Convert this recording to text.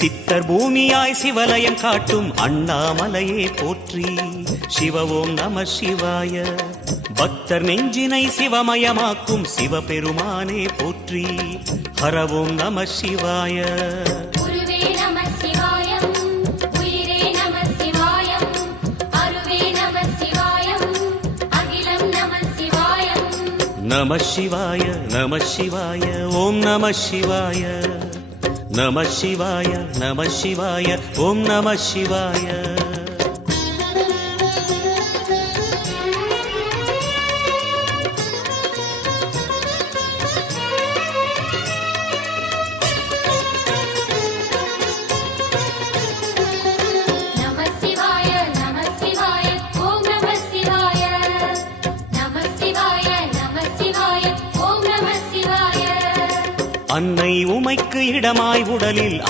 சித்தர் பூமியாய் சிவலயம் காட்டும் அண்ணாமலையே போற்றி. சிவ ஓம் நம சிவாய. பக்தர் நெஞ்சினை சிவமயமாக்கும் சிவபெருமானே போற்றி. ஹர ஓம் நம சிவாய. நம சிவாய நம சிவாய ஓம் நம சிவாய. நம சிவாய நம சிவாய ஓம் நம சிவாய. அன்னை உமைக்கு இடமாய் உடலில்